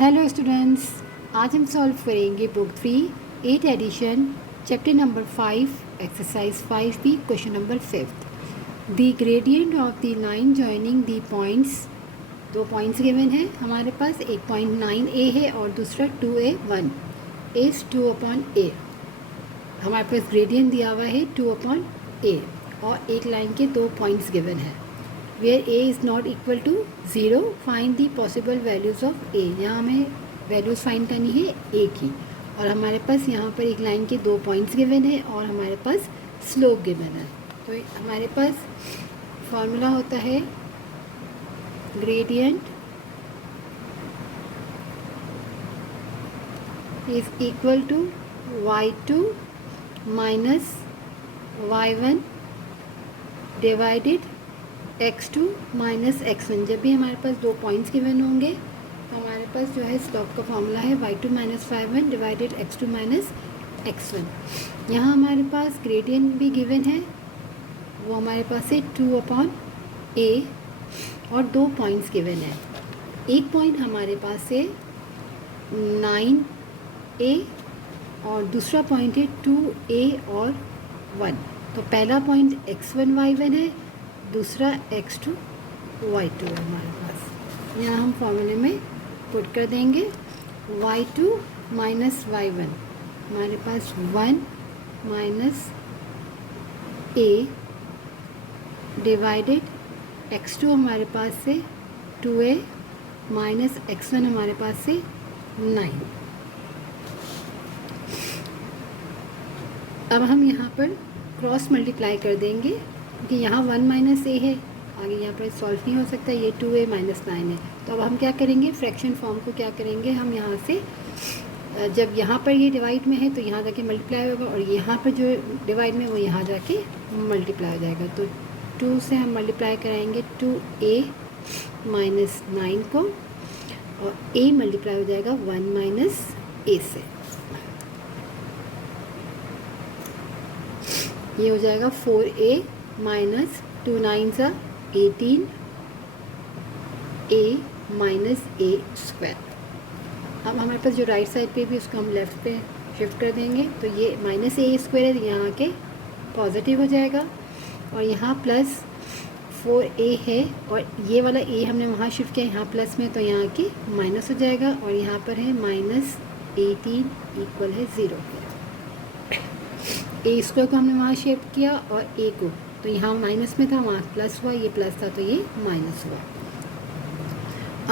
Hello students, आज हम solve करेंगे book 3 8 edition chapter number 5 exercise 5B question number 5। The gradient of the line joining the points, दो points given है हमारे पास, एक पॉइंट 9A है और दूसरा 2A1 इज़ 2/A। हमारे पास ग्रेडियंट दिया हुआ है 2/A और एक लाइन के दो पॉइंट्स गिवन है। Where a is not equal to 0 find the possible values of a। यहाँ हमें वैल्यूज़ फाइंड करनी है a की, और हमारे पास यहाँ पर एक लाइन के दो पॉइंट्स गिवन है और हमारे पास स्लोप गिवन है। तो हमारे पास फॉर्मूला होता है gradient is equal to y2 minus y1 divided x2 minus x1। जब भी हमारे पास दो पॉइंट्स गिवन होंगे तो हमारे पास जो है स्लोप का फॉर्मूला है y2 minus y1 divided x2 minus x1। यहाँ हमारे पास ग्रेडियंट भी गिवन है, वो हमारे पास है 2/A और दो पॉइंट्स गिवन है। एक पॉइंट हमारे पास है 9A और दूसरा पॉइंट है 2A और 1। तो पहला पॉइंट x1 y1 है, दूसरा x2 y2 है हमारे पास। यहाँ हम फॉर्मूले में पुट कर देंगे y2 माइनस y1, हमारे पास 1 माइनस a डिवाइडेड x2 हमारे पास से 2a माइनस x1 हमारे पास से 9। अब हम यहाँ पर क्रॉस मल्टीप्लाई कर देंगे क्योंकि यहाँ 1 माइनस ए है, आगे यहाँ पर सॉल्व नहीं हो सकता, ये 2a माइनस 9 है। तो अब हम क्या करेंगे, फ्रैक्शन फॉर्म को क्या करेंगे, हम यहाँ से जब यहाँ पर ये डिवाइड में है तो यहाँ जाके मल्टीप्लाई होगा, और यहाँ पर जो डिवाइड में वो यहाँ जाके मल्टीप्लाई हो जाएगा। तो 2 से हम मल्टीप्लाई कराएंगे 2a माइनस 9 को, और a मल्टीप्लाई हो जाएगा 1 माइनस a से। ये हो जाएगा 4a माइनस 2 9 सा 18 a माइनस a स्क्वायर। अब हमारे पास जो राइट साइड पे भी उसको हम लेफ़्ट पे शिफ्ट कर देंगे, तो ये माइनस a स्क्वायर है, यहाँ के पॉजिटिव हो जाएगा, और यहाँ प्लस 4a है, और ये वाला a हमने वहाँ शिफ्ट किया यहाँ प्लस में, तो यहाँ के माइनस हो जाएगा, और यहाँ पर है माइनस 18 इक्वल है 0। a स्क्वायर को हमने वहाँ शिफ्ट किया और a को, तो यहाँ माइनस में था वहाँ प्लस हुआ, ये प्लस था तो ये माइनस हुआ।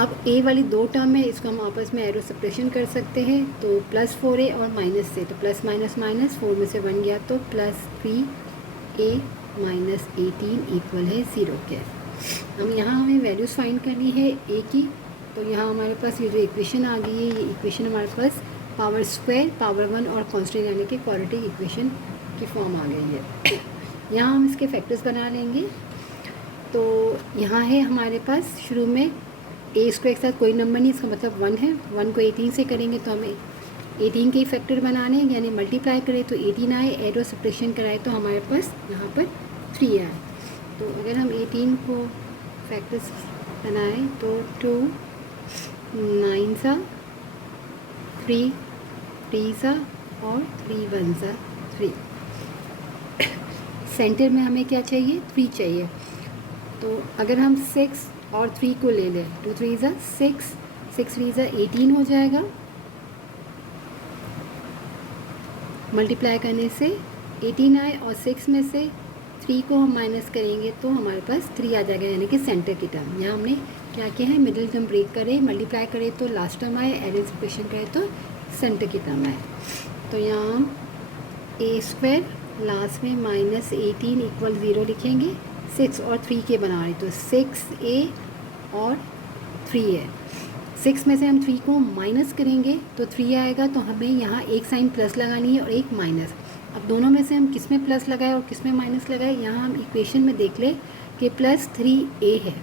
अब a वाली दो टर्म है, इसको हम आपस में एरो सेपरेशन कर सकते हैं, तो प्लस 4a और माइनस से, तो प्लस माइनस माइनस 4 में से 1 गया, तो प्लस 3a माइनस 18 इक्वल है 0 के। हम यहाँ हमें वैल्यूज़ फाइंड करनी है a की, तो यहाँ हमारे पास ये जो इक्वेशन आ गई है, ये इक्वेशन हमारे पास पावर स्क्वायर, पावर 1 और कॉन्स्टेंट यानी कि क्वाड्रेटिक इक्वेशन की फॉर्म आ गई है। यहाँ हम इसके फैक्टर्स बना लेंगे। तो यहाँ है हमारे पास शुरू में a स्क्वायर के साथ कोई नंबर नहीं, इसका मतलब 1 है। 1 को 18 से करेंगे तो हमें 18 के फैक्टर बनाने, यानी मल्टीप्लाई करें तो 18 आए, एरो सेपरेशन कराए तो हमारे पास यहाँ पर 3 आए। तो अगर हम 18 को फैक्टर्स बनाएं तो 2 9 सा 3 3 सा और 3 1 सा 3। सेंटर में हमें क्या चाहिए, 3 चाहिए। तो अगर हम 6 और 3 को ले लें, 2 3 ज़ा 6, 6 3 ज़ा 18 हो जाएगा। मल्टीप्लाई करने से 18 आए, और 6 में से 3 को हम माइनस करेंगे तो हमारे पास 3 आ जाएगा, यानी कि सेंटर की टर्म। यहाँ हमने क्या किया है, मिडिल टर्म ब्रेक करें, मल्टीप्लाई करें तो लास्ट टर्म आए, एरो सेपरेशन करें तो सेंटर की टर्म आए। तो यहाँ हम a स्क्वायर लास्ट में माइनस 18 इक्वल 0 लिखेंगे। 6 और 3 के बना रहे, तो 6a और 3a। 6 में से हम 3 को माइनस करेंगे तो 3 आएगा, तो हमें यहाँ एक साइन प्लस लगानी है और एक माइनस। अब दोनों में से हम किस में प्लस लगाए और किस में माइनस लगाए, यहाँ हम इक्वेशन में देख लें कि प्लस 3a है,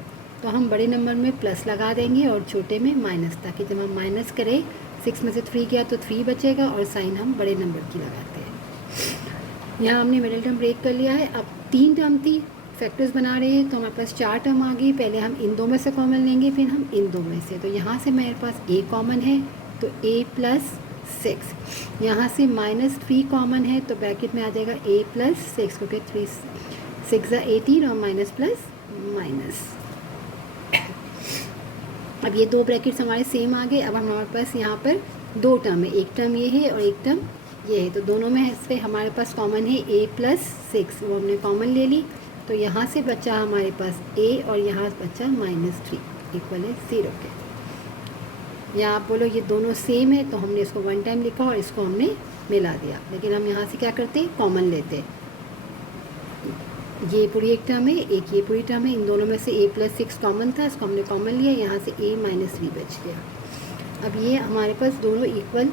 तो हम बड़े नंबर में प्लस लगा देंगे और छोटे में माइनस, ताकि जब हम माइनस करें 6 में से 3 गया तो 3 बचेगा, और साइन हम बड़े नंबर की लगाते हैं। यहाँ हमने मिडिल टर्म ब्रेक कर लिया है। अब 3 टर्म थी, फैक्टर्स बना रहे हैं तो हमारे पास 4 टर्म आ गई। पहले हम इन दो में से कॉमन लेंगे, फिर हम इन दो में से। तो यहाँ से मेरे पास a कॉमन है तो a प्लस 6, यहाँ से -3 कॉमन है तो ब्रैकेट में आ जाएगा a प्लस 6, क्योंकि 3 6 18 और माइनस प्लस माइनस। अब ये दो ब्रैकेट्स हमारे सेम आ गए। अब हमारे पास यहाँ पर दो टर्म है, एक टर्म ये है और एक टर्म ये है। तो दोनों में से हमारे पास कॉमन है a प्लस 6, वो हमने कॉमन ले ली। तो यहाँ से बचा हमारे पास a और यहाँ बचा -3 इक्वल है 0 के। या आप बोलो ये दोनों सेम है तो हमने इसको वन टाइम लिखा और इसको हमने मिला दिया। लेकिन हम यहाँ से क्या करते, कॉमन लेते। ये पूरी एक टर्म है, एक ये पूरी टर्म है, इन दोनों में से a प्लस 6 कॉमन था, इसको हमने कॉमन लिया, यहाँ से a -3 बच गया। अब ये हमारे पास दोनों इक्वल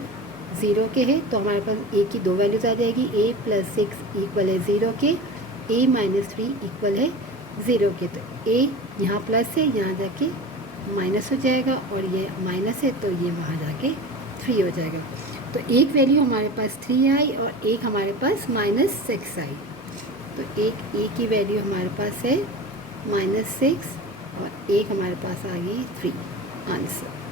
0 के हैं तो हमारे पास a की दो वैल्यूज़ आ जाएगी, a प्लस 6 इक्वल है 0 के, a -3 इक्वल है 0 के। तो a यहाँ प्लस है, यहाँ जाके माइनस हो जाएगा, और ये माइनस है तो ये वहाँ जाके 3 हो जाएगा। तो एक वैल्यू हमारे पास 3 आई और एक हमारे पास -6 आई। तो एक a की वैल्यू हमारे पास है -6 और एक हमारे पास आ गई 3 आंसर।